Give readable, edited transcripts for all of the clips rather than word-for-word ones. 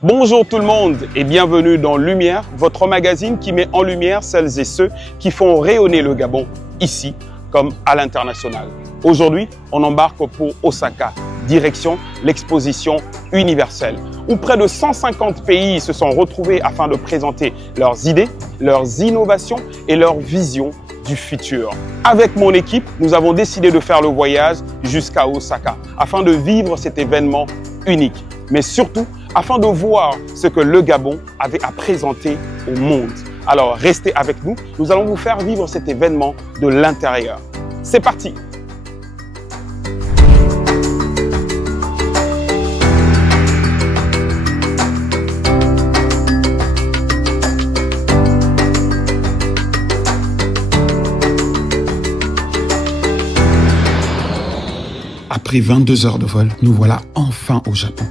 Bonjour tout le monde et bienvenue dans Lumière, votre magazine qui met en lumière celles et ceux qui font rayonner le Gabon, ici comme à l'international. Aujourd'hui, on embarque pour Osaka, direction l'exposition universelle, où près de 150 pays se sont retrouvés afin de présenter leurs idées, leurs innovations et leurs visions du futur. Avec mon équipe, nous avons décidé de faire le voyage jusqu'à Osaka afin de vivre cet événement unique, mais surtout afin de voir ce que le Gabon avait à présenter au monde. Alors restez avec nous, nous allons vous faire vivre cet événement de l'intérieur. C'est parti! Après 22 heures de vol, nous voilà enfin au Japon.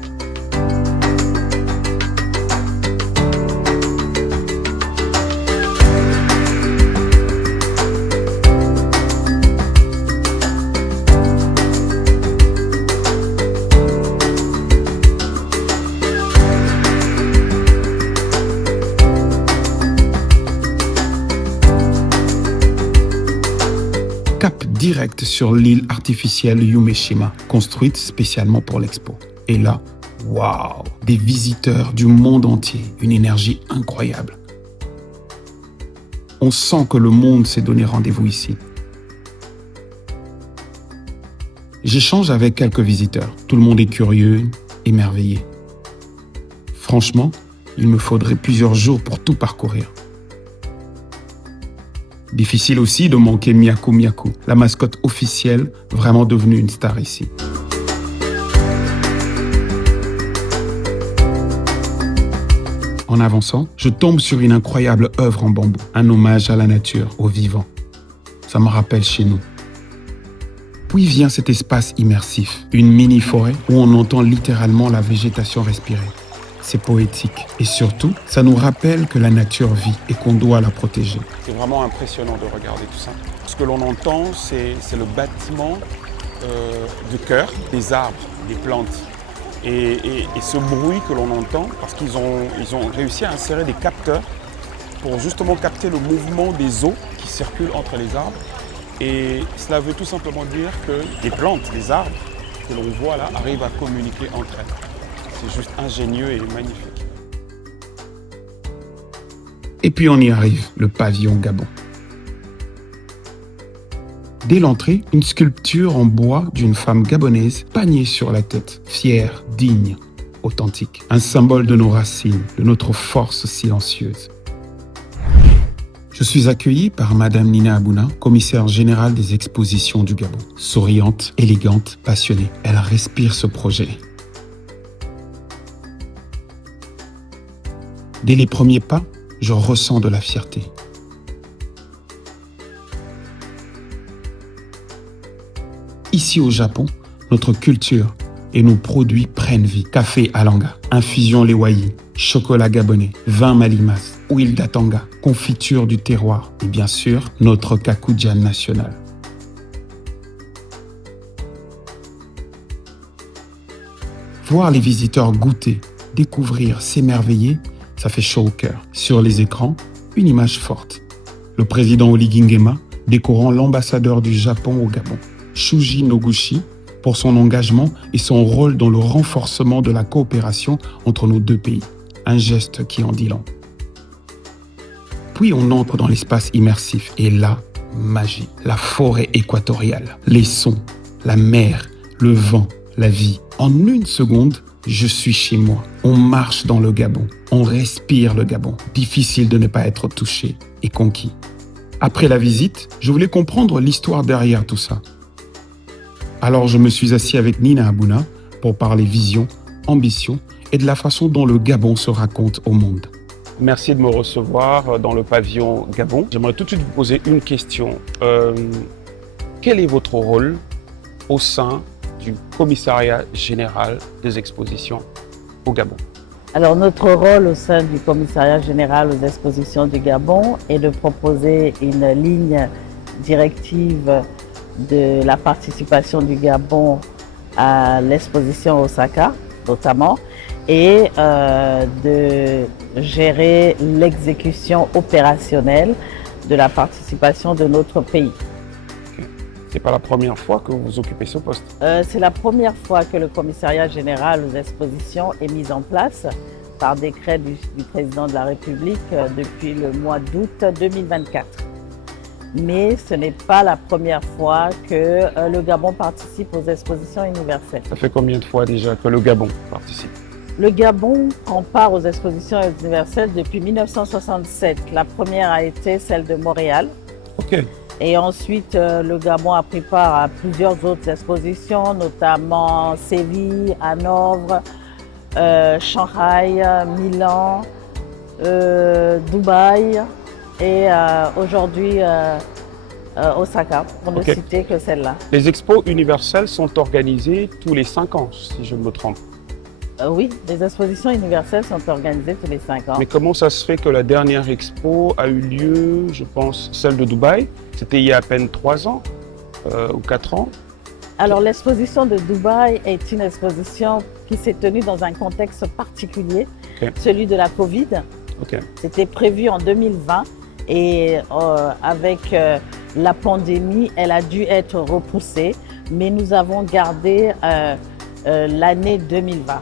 Cap direct sur l'île artificielle Yumeshima, construite spécialement pour l'expo. Et là, waouh, des visiteurs du monde entier, une énergie incroyable. On sent que le monde s'est donné rendez-vous ici. J'échange avec quelques visiteurs. Tout le monde est curieux, émerveillé. Franchement, il me faudrait plusieurs jours pour tout parcourir. Difficile aussi de manquer Miaku Miaku, la mascotte officielle, vraiment devenue une star ici. En avançant, je tombe sur une incroyable œuvre en bambou, un hommage à la nature, au vivant. Ça me rappelle chez nous. Puis vient cet espace immersif, une mini-forêt où on entend littéralement la végétation respirer. C'est poétique et surtout, ça nous rappelle que la nature vit et qu'on doit la protéger. C'est vraiment impressionnant de regarder tout ça. Ce que l'on entend, c'est le battement du cœur des arbres, des plantes. Et ce bruit que l'on entend, parce qu'ils ont réussi à insérer des capteurs pour justement capter le mouvement des eaux qui circulent entre les arbres. Et cela veut tout simplement dire que les plantes, les arbres que l'on voit là, arrivent à communiquer entre elles. C'est juste ingénieux et magnifique. Et puis on y arrive, le pavillon Gabon. Dès l'entrée, une sculpture en bois d'une femme gabonaise, panier sur la tête, fière, digne, authentique. Un symbole de nos racines, de notre force silencieuse. Je suis accueilli par Madame Nina Abouna, commissaire générale des expositions du Gabon. Souriante, élégante, passionnée, elle respire ce projet. Dès les premiers pas, je ressens de la fierté. Ici au Japon, notre culture et nos produits prennent vie. Café Alanga, infusion Lewayi, chocolat gabonais, vin Malimas, huile d'Atanga, confiture du terroir et bien sûr, notre Kakudjan national. Voir les visiteurs goûter, découvrir, s'émerveiller, ça fait chaud au cœur. Sur les écrans, une image forte. Le président Oligui Nguema décorant l'ambassadeur du Japon au Gabon, Shuji Noguchi, pour son engagement et son rôle dans le renforcement de la coopération entre nos deux pays. Un geste qui en dit long. Puis on entre dans l'espace immersif et là, magie. La forêt équatoriale, les sons, la mer, le vent, la vie. En une seconde, je suis chez moi. On marche dans le Gabon. On respire le Gabon. Difficile de ne pas être touché et conquis. Après la visite, je voulais comprendre l'histoire derrière tout ça. Alors je me suis assis avec Nina Abouna pour parler vision, ambition et de la façon dont le Gabon se raconte au monde. Merci de me recevoir dans le pavillon Gabon. J'aimerais tout de suite vous poser une question. Quel est votre rôle au sein du commissariat général des expositions au Gabon? Alors notre rôle au sein du commissariat général aux expositions du Gabon est de proposer une ligne directive de la participation du Gabon à l'exposition Osaka, notamment, et de gérer l'exécution opérationnelle de la participation de notre pays. C'est pas la première fois que vous occupez ce poste. C'est la première fois que le commissariat général aux expositions est mis en place par décret du président de la République depuis le mois d'août 2024. Mais ce n'est pas la première fois que le Gabon participe aux expositions universelles. Ça fait combien de fois déjà que le Gabon participe? Le Gabon prend part aux expositions universelles depuis 1967. La première a été celle de Montréal. Ok. Et ensuite, le Gabon a pris part à plusieurs autres expositions, notamment Séville, Hanovre, Shanghai, Milan, Dubaï et aujourd'hui Osaka, pour ne citer que celle-là. Les expos universelles sont organisées tous les 5 ans, si je ne me trompe. Oui, les expositions universelles sont organisées tous les 5 ans. Mais comment ça se fait que la dernière expo a eu lieu, je pense, celle de Dubaï, c'était il y a à peine 3 ans ou 4 ans? Alors l'exposition de Dubaï est une exposition qui s'est tenue dans un contexte particulier, celui de la Covid. C'était prévu en 2020 et avec la pandémie, elle a dû être repoussée, mais nous avons gardé l'année 2020.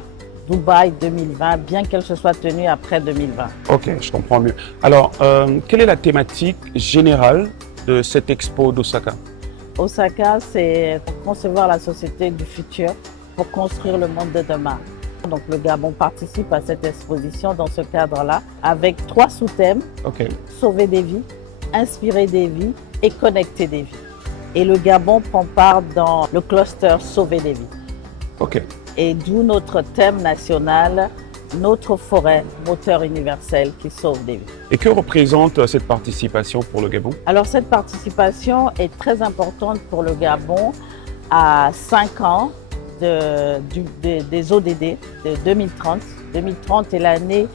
Dubaï 2020, bien qu'elle se soit tenue après 2020. Ok, je comprends mieux. Alors, quelle est la thématique générale de cette expo d'Osaka? Osaka, c'est pour concevoir la société du futur, pour construire le monde de demain. Donc le Gabon participe à cette exposition dans ce cadre-là, avec 3 sous-thèmes, sauver des vies, inspirer des vies et connecter des vies. Et le Gabon prend part dans le cluster sauver des vies. Et d'où notre thème national, notre forêt, moteur universel qui sauve des vies. Et que représente cette participation pour le Gabon? Alors cette participation est très importante pour le Gabon à 5 ans des ODD de 2030. 2030 est l'année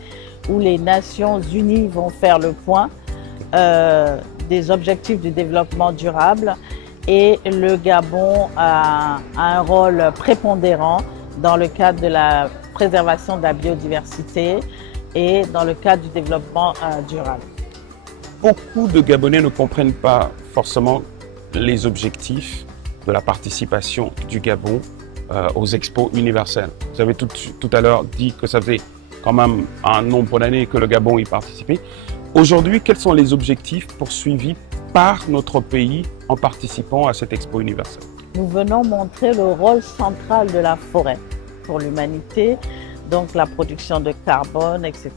où les Nations Unies vont faire le point des objectifs du développement durable et le Gabon a un rôle prépondérant dans le cadre de la préservation de la biodiversité et dans le cadre du développement durable. Beaucoup de Gabonais ne comprennent pas forcément les objectifs de la participation du Gabon aux expos universelles. Vous avez tout à l'heure dit que ça faisait quand même un nombre d'années que le Gabon y participait. Aujourd'hui, quels sont les objectifs poursuivis par notre pays en participant à cette expo universelle? Nous venons montrer le rôle central de la forêt pour l'humanité, donc la production de carbone, etc.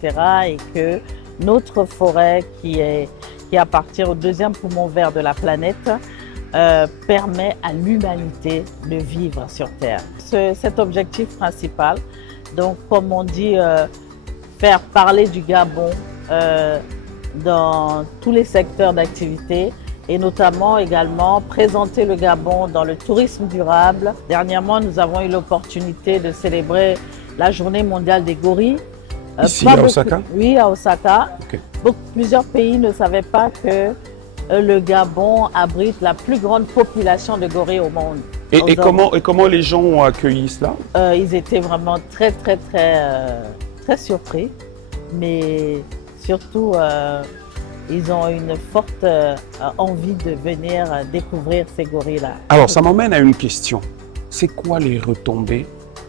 Et que notre forêt, qui appartient au 2e poumon vert de la planète, permet à l'humanité de vivre sur Terre. Cet objectif principal, donc comme on dit, faire parler du Gabon dans tous les secteurs d'activité, et notamment également présenter le Gabon dans le tourisme durable. Dernièrement, nous avons eu l'opportunité de célébrer la Journée mondiale des gorilles. Ici, à Osaka? Oui, à Osaka. Plusieurs pays ne savaient pas que le Gabon abrite la plus grande population de gorilles au monde. Et comment les gens ont accueilli cela? Ils étaient vraiment très surpris, mais surtout ils ont une forte envie de venir découvrir ces gorilles-là. Alors, ça m'emmène à une question. C'est quoi les retombées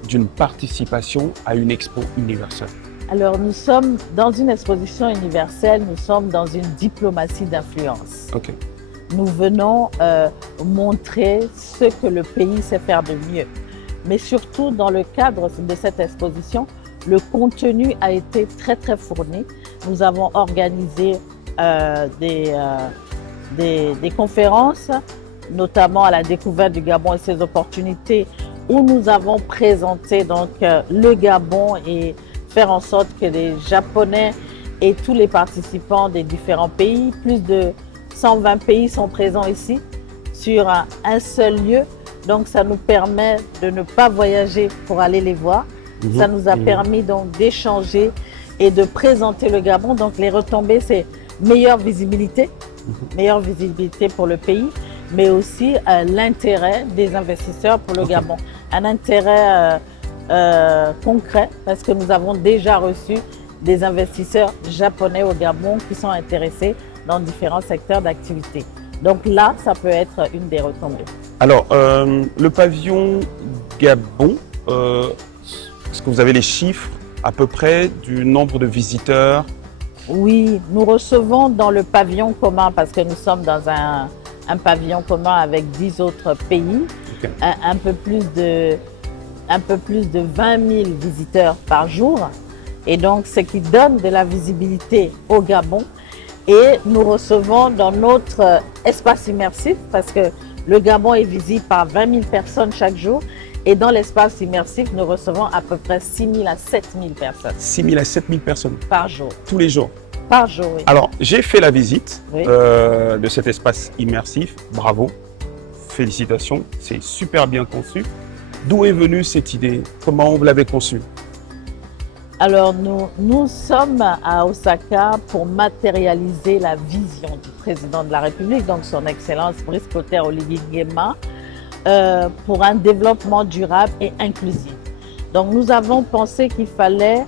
d'une participation à une expo universelle? Alors, nous sommes dans une exposition universelle, nous sommes dans une diplomatie d'influence. Nous venons montrer ce que le pays sait faire de mieux. Mais surtout, dans le cadre de cette exposition, le contenu a été très fourni. Nous avons organisé des conférences, notamment à la découverte du Gabon et ses opportunités, où nous avons présenté donc le Gabon et faire en sorte que les Japonais et tous les participants des différents pays, plus de 120 pays sont présents ici sur un seul lieu. Donc ça nous permet de ne pas voyager pour aller les voir. Ça nous a permis donc d'échanger et de présenter le Gabon. Donc les retombées, c'est meilleure visibilité pour le pays, mais aussi l'intérêt des investisseurs pour le Gabon. Un intérêt concret parce que nous avons déjà reçu des investisseurs japonais au Gabon qui sont intéressés dans différents secteurs d'activité. Donc là, ça peut être une des retombées. Alors, le pavillon Gabon, est-ce que vous avez les chiffres à peu près du nombre de visiteurs? Oui, nous recevons dans le pavillon commun, parce que nous sommes dans un pavillon commun avec 10 autres pays, Okay. un peu plus de 20 000 visiteurs par jour. Et donc, ce qui donne de la visibilité au Gabon. Et nous recevons dans notre espace immersif, parce que le Gabon est visible par 20 000 personnes chaque jour. Et dans l'espace immersif, nous recevons à peu près 6 000 à 7 000 personnes 6 000 à 7 000 personnes par jour. tous les jours. Par jour, oui. Alors, j'ai fait la visite Oui. de cet espace immersif. Bravo, félicitations, c'est super bien conçu. D'où est venue cette idée? Comment vous l'avez conçue? Alors, nous sommes à Osaka pour matérialiser la vision du président de la République, donc son Excellence Brice Clotaire Oligui Nguema, pour un développement durable et inclusif. Donc, nous avons pensé qu'il fallait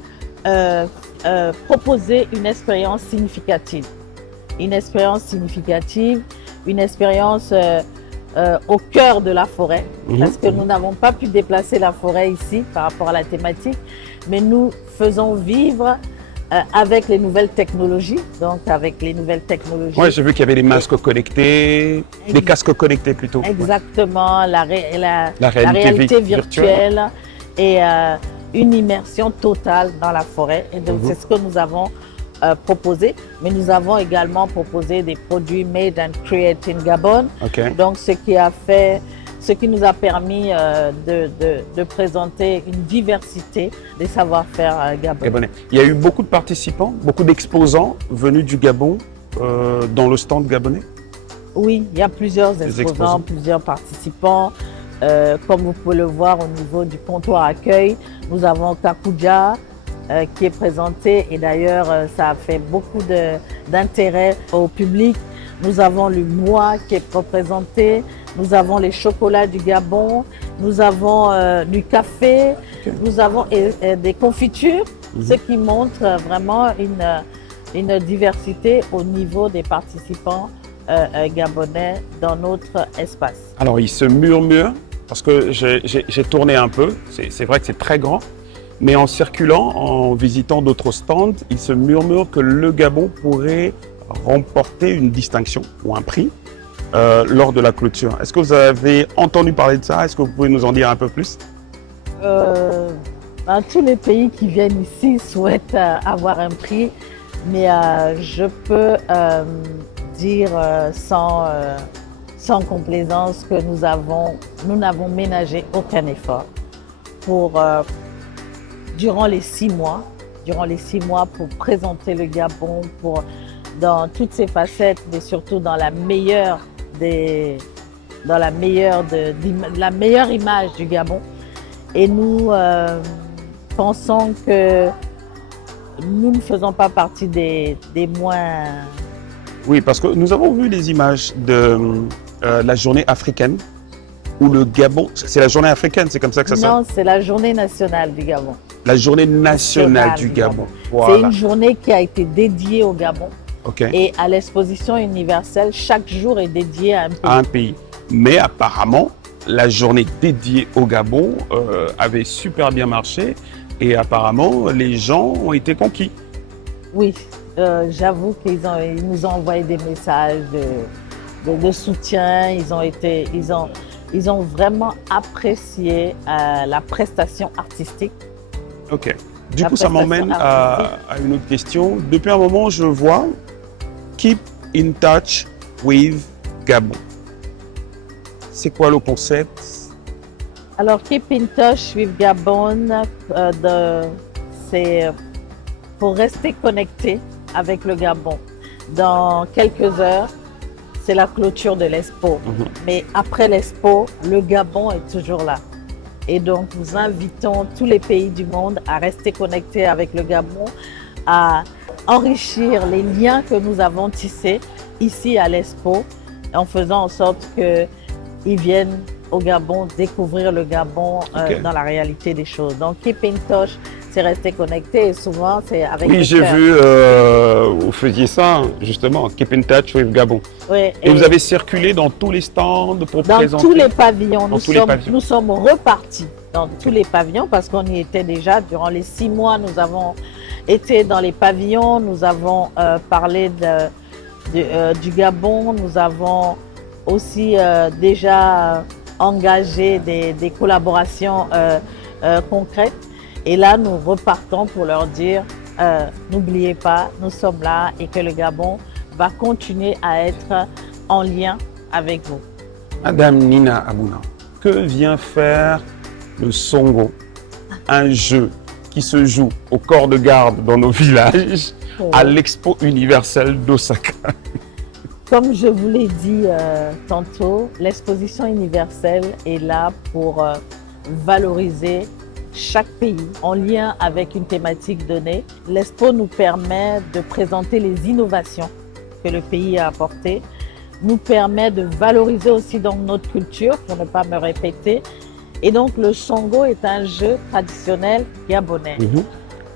proposer une expérience significative. Une expérience significative, une expérience au cœur de la forêt, parce que nous n'avons pas pu déplacer la forêt ici par rapport à la thématique, mais nous faisons vivre avec les nouvelles technologies, donc avec les nouvelles technologies. Oui, j'ai vu qu'il y avait des masques connectés, des casques connectés plutôt. Exactement, la réalité réalité virtuelle et une immersion totale dans la forêt. Et donc, c'est ce que nous avons proposé. Mais nous avons également proposé des produits made and created in Gabon. Okay. Donc, ce qui nous a permis de présenter une diversité des savoir-faire gabonais. Il y a eu beaucoup de participants, beaucoup d'exposants venus du Gabon dans le stand gabonais? Oui, il y a plusieurs exposants, plusieurs participants. Comme vous pouvez le voir au niveau du comptoir accueil, nous avons Kakuja qui est présenté et d'ailleurs ça a fait beaucoup d'intérêt au public. Nous avons le Moua qui est représenté, nous avons les chocolats du Gabon, nous avons du café, nous avons des confitures, ce qui montre vraiment une diversité au niveau des participants gabonais dans notre espace. Alors il se murmure, parce que j'ai tourné un peu, c'est vrai que c'est très grand, mais en circulant, en visitant d'autres stands, il se murmure que le Gabon pourrait remporter une distinction ou un prix lors de la clôture. Est-ce que vous avez entendu parler de ça? Est-ce que vous pouvez nous en dire un peu plus? Tous les pays qui viennent ici souhaitent avoir un prix, mais je peux dire sans complaisance que nous n'avons ménagé aucun effort pour durant les 6 mois pour présenter le Gabon dans toutes ses facettes, mais surtout dans la meilleure image du Gabon. Et nous pensons que nous ne faisons pas partie des moins. Oui, parce que nous avons vu les images de la journée africaine où le Gabon, c'est la journée africaine, c'est comme ça que ça s'appelle? Non, c'est la journée nationale du Gabon. La journée nationale du Gabon. Voilà. C'est une journée qui a été dédiée au Gabon. Okay. Et à l'exposition universelle, chaque jour est dédié à un pays. Mais apparemment, la journée dédiée au Gabon avait super bien marché et apparemment, les gens ont été conquis. Oui, j'avoue qu'ils nous ont envoyé des messages de soutien. Ils ont vraiment apprécié la prestation artistique. Ok. Du coup, ça m'emmène à une autre question. Depuis un moment, je vois Keep in touch with Gabon. C'est quoi le concept? Alors, Keep in touch with Gabon, c'est pour rester connecté avec le Gabon. Dans quelques heures, c'est la clôture de l'Expo. Mais après l'Expo, le Gabon est toujours là. Et donc, nous invitons tous les pays du monde à rester connectés avec le Gabon, à enrichir les liens que nous avons tissés ici à l'Expo, en faisant en sorte qu'ils viennent au Gabon, découvrir le Gabon Ok. dans la réalité des choses. Donc, Keep in Touch, c'est rester connecté et souvent, c'est avec Oui, le j'ai cœur. vu, vous faisiez ça, justement, Keep in Touch with Gabon. Oui, Et vous avez circulé dans tous les stands pour dans présenter. tous les pavillons, Dans tous les pavillons. nous sommes repartis dans tous les pavillons parce qu'on y était déjà. Durant les 6 mois, nous avons été dans les pavillons, nous avons parlé du Gabon, nous avons aussi déjà engagé des collaborations concrètes. Et là, nous repartons pour leur dire, n'oubliez pas, nous sommes là et que le Gabon va continuer à être en lien avec vous. Madame Nina Abouna, que vient faire le Songo, un jeu qui se joue au corps de garde dans nos villages, à l'Expo universelle d'Osaka? Comme je vous l'ai dit tantôt, l'exposition universelle est là pour valoriser chaque pays en lien avec une thématique donnée. L'Expo nous permet de présenter les innovations que le pays a apportées, nous permet de valoriser aussi donc notre culture, pour ne pas me répéter. Et donc le Songo est un jeu traditionnel gabonais.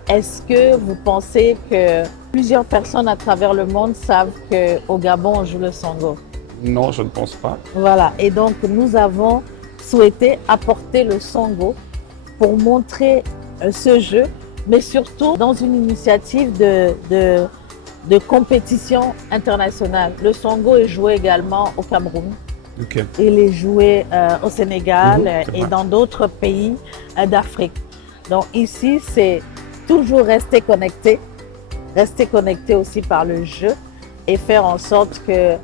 Est-ce que vous pensez que plusieurs personnes à travers le monde savent qu'au Gabon, on joue le Songo? Non, je ne pense pas. Voilà, et donc nous avons souhaité apporter le Songo pour montrer ce jeu, mais surtout dans une initiative de compétition internationale. Le Songo est joué également au Cameroun. Ok. Il est joué au Sénégal c'est et vrai. dans d'autres pays d'Afrique. Donc ici, c'est toujours rester connecté aussi par le jeu et faire en sorte que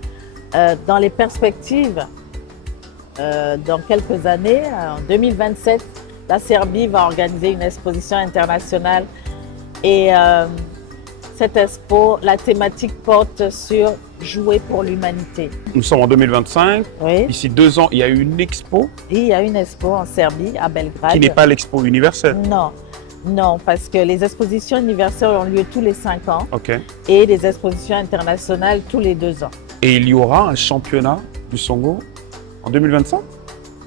dans les perspectives, dans quelques années, en 2027, la Serbie va organiser une exposition internationale et cette expo, la thématique porte sur jouer pour l'humanité. Nous sommes en 2025. Oui. D'ici 2 ans, il y a une expo Et il y a une expo en Serbie, à Belgrade. qui n'est pas l'expo universelle. Non, non, parce que les expositions universelles ont lieu tous les 5 ans Ok. et les expositions internationales tous les 2 ans. Et il y aura un championnat du Songo en 2025?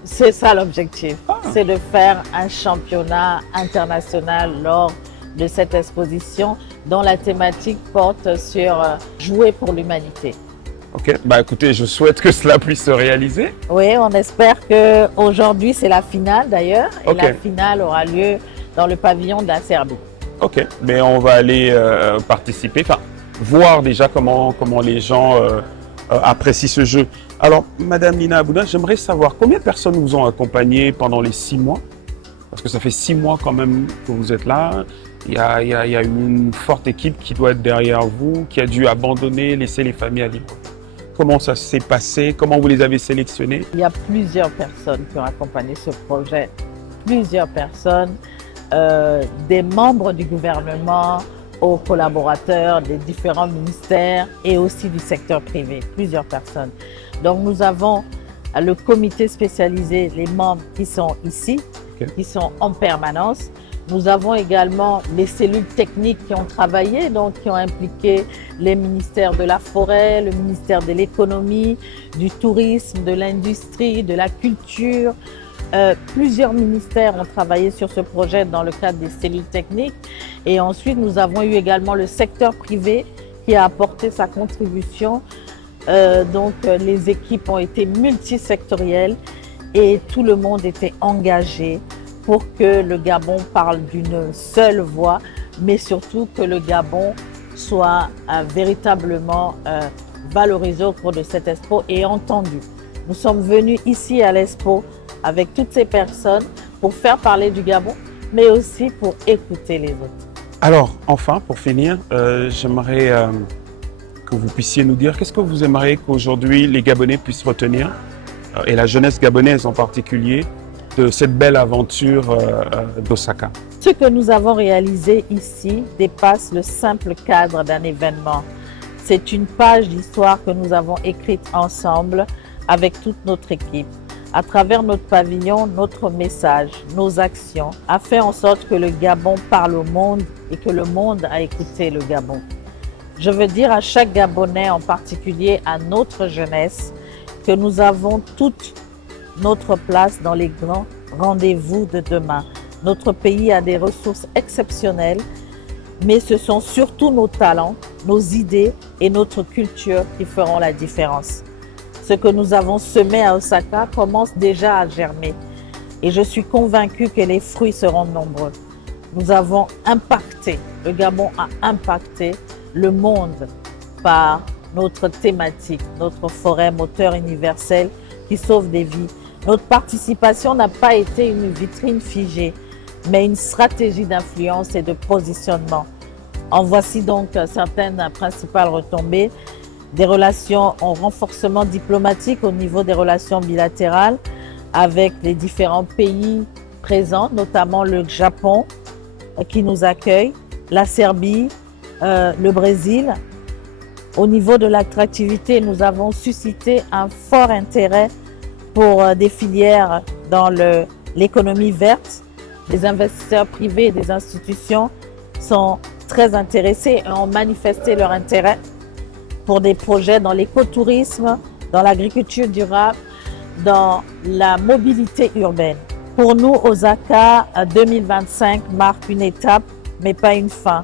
C'est ça l'objectif, Ah. c'est de faire un championnat international lors de cette exposition dont la thématique porte sur jouer pour l'humanité. Ok. Bah écoutez, je souhaite que cela puisse se réaliser. Oui, on espère qu'aujourd'hui c'est la finale d'ailleurs et Ok. la finale aura lieu dans le pavillon de la Serbie. Ok. Mais on va aller participer, enfin, voir déjà comment les gens apprécient ce jeu. Alors, Madame Nina Abouna, j'aimerais savoir combien de personnes vous ont accompagné pendant les 6 mois? Parce que ça fait 6 mois quand même que vous êtes là. Il y a une forte équipe qui doit être derrière vous, qui a dû abandonner, laisser les familles à libre. Comment ça s'est passé? Comment vous les avez sélectionnés? Il y a plusieurs personnes qui ont accompagné ce projet, plusieurs personnes, des membres du gouvernement aux collaborateurs des différents ministères et aussi du secteur privé, plusieurs personnes. Donc nous avons le comité spécialisé, les membres qui sont ici, Ok. qui sont en permanence. Nous avons également les cellules techniques qui ont travaillé, donc qui ont impliqué les ministères de la Forêt, le ministère de l'Économie, du Tourisme, de l'Industrie, de la Culture. Plusieurs ministères ont travaillé sur ce projet dans le cadre des cellules techniques. Et ensuite, nous avons eu également le secteur privé qui a apporté sa contribution. Les équipes ont été multisectorielles et tout le monde était engagé pour que le Gabon parle d'une seule voix, mais surtout que le Gabon soit véritablement valorisé au cours de cette expo et entendu. Nous sommes venus ici à l'expo avec toutes ces personnes pour faire parler du Gabon, mais aussi pour écouter les autres. Alors, enfin, pour finir, j'aimerais que vous puissiez nous dire qu'est-ce que vous aimeriez qu'aujourd'hui les Gabonais puissent retenir, et la jeunesse gabonaise en particulier, de cette belle aventure d'Osaka. Ce que nous avons réalisé ici dépasse le simple cadre d'un événement. C'est une page d'histoire que nous avons écrite ensemble avec toute notre équipe. À travers notre pavillon, notre message, nos actions, a fait en sorte que le Gabon parle au monde et que le monde a écouté le Gabon. Je veux dire à chaque Gabonais, en particulier à notre jeunesse, que nous avons toutes notre place dans les grands rendez-vous de demain. Notre pays a des ressources exceptionnelles, mais ce sont surtout nos talents, nos idées et notre culture qui feront la différence. Ce que nous avons semé à Osaka commence déjà à germer et je suis convaincue que les fruits seront nombreux. Nous avons impacté, le Gabon a impacté le monde par notre thématique, notre forêt moteur universel qui sauve des vies. Notre participation n'a pas été une vitrine figée, mais une stratégie d'influence et de positionnement. En voici donc certaines principales retombées. Des relations en renforcement diplomatique au niveau des relations bilatérales avec les différents pays présents, notamment le Japon qui nous accueille, la Serbie, le Brésil. Au niveau de l'attractivité, nous avons suscité un fort intérêt pour des filières dans l'économie verte. Les investisseurs privés et des institutions sont très intéressés et ont manifesté leur intérêt pour des projets dans l'écotourisme, dans l'agriculture durable, dans la mobilité urbaine. Pour nous, Osaka 2025 marque une étape, mais pas une fin.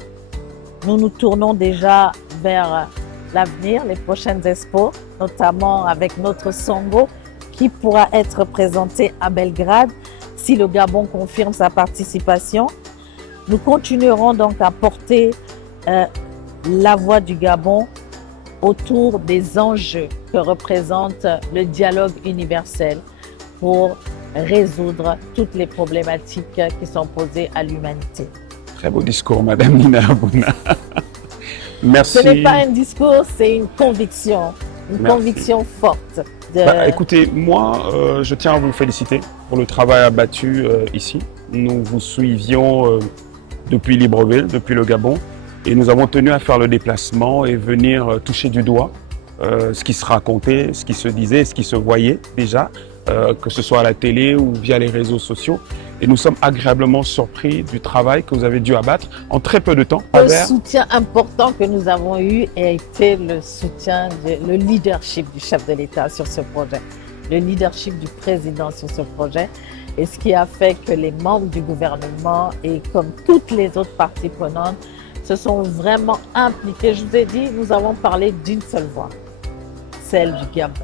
Nous nous tournons déjà vers l'avenir, les prochaines expos, notamment avec notre Songo, qui pourra être présenté à Belgrade si le Gabon confirme sa participation. Nous continuerons donc à porter la voix du Gabon autour des enjeux que représente le dialogue universel pour résoudre toutes les problématiques qui sont posées à l'humanité. Très beau discours, Madame Nina Abouna. Merci. Ce n'est pas un discours, c'est une conviction forte. Écoutez, moi, je tiens à vous féliciter pour le travail abattu ici. Nous vous suivions depuis Libreville, depuis le Gabon, et nous avons tenu à faire le déplacement et venir toucher du doigt ce qui se racontait, ce qui se disait, ce qui se voyait déjà, que ce soit à la télé ou via les réseaux sociaux. Et nous sommes agréablement surpris du travail que vous avez dû abattre en très peu de temps. Le soutien important que nous avons eu a été le soutien, le leadership du chef de l'État sur ce projet, le leadership du président sur ce projet, et ce qui a fait que les membres du gouvernement et comme toutes les autres parties prenantes se sont vraiment impliqués. Je vous ai dit, nous avons parlé d'une seule voix, celle du Gabon.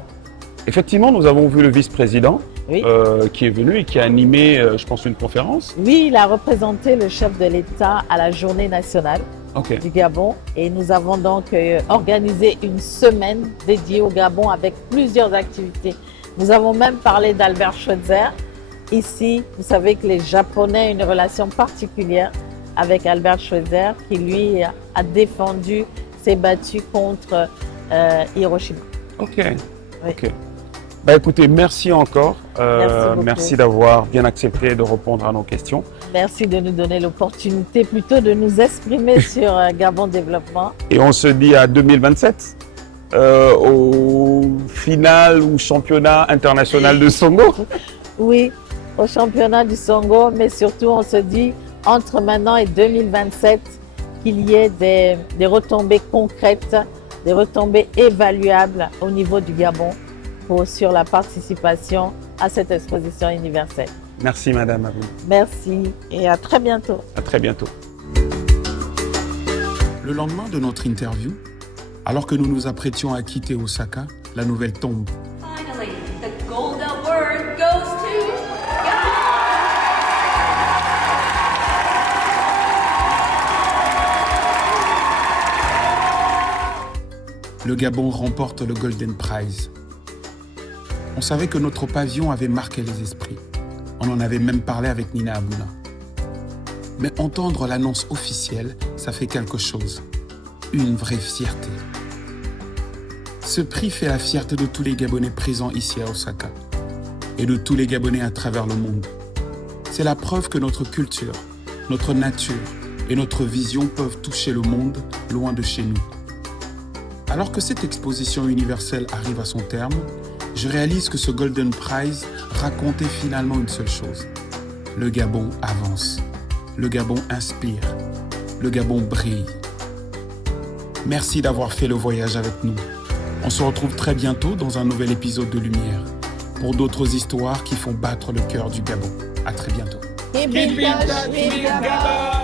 Effectivement, nous avons vu le vice-président oui. Qui est venu et qui a animé, je pense, une conférence. Oui, il a représenté le chef de l'État à la journée nationale du Gabon. Et nous avons donc organisé une semaine dédiée au Gabon avec plusieurs activités. Nous avons même parlé d'Albert Schweitzer. Ici, vous savez que les Japonais ont une relation particulière avec Albert Schweitzer qui, lui, a défendu, s'est battu contre Hiroshima. Ok. Oui. Ok. Écoutez, merci encore. Merci d'avoir bien accepté de répondre à nos questions. Merci de nous donner l'opportunité plutôt de nous exprimer sur Gabon Développement. Et on se dit à 2027 au final ou championnat international de Songo. Oui, au championnat du Songo, mais surtout on se dit entre maintenant et 2027 qu'il y ait des retombées concrètes, des retombées évaluables au niveau du Gabon sur la participation à cette exposition universelle. Merci Madame Abouna. Merci et à très bientôt. À très bientôt. Le lendemain de notre interview, alors que nous nous apprêtions à quitter Osaka, la nouvelle tombe. Finally, the gold award goes to Le Gabon remporte le Golden Prize. On savait que notre pavillon avait marqué les esprits. On en avait même parlé avec Nina Abouna. Mais entendre l'annonce officielle, ça fait quelque chose. Une vraie fierté. Ce prix fait la fierté de tous les Gabonais présents ici à Osaka et de tous les Gabonais à travers le monde. C'est la preuve que notre culture, notre nature et notre vision peuvent toucher le monde loin de chez nous. Alors que cette exposition universelle arrive à son terme, je réalise que ce Golden Prize racontait finalement une seule chose. Le Gabon avance. Le Gabon inspire. Le Gabon brille. Merci d'avoir fait le voyage avec nous. On se retrouve très bientôt dans un nouvel épisode de Lumière. pour d'autres histoires qui font battre le cœur du Gabon. À très bientôt. Keep in touch with Gabon.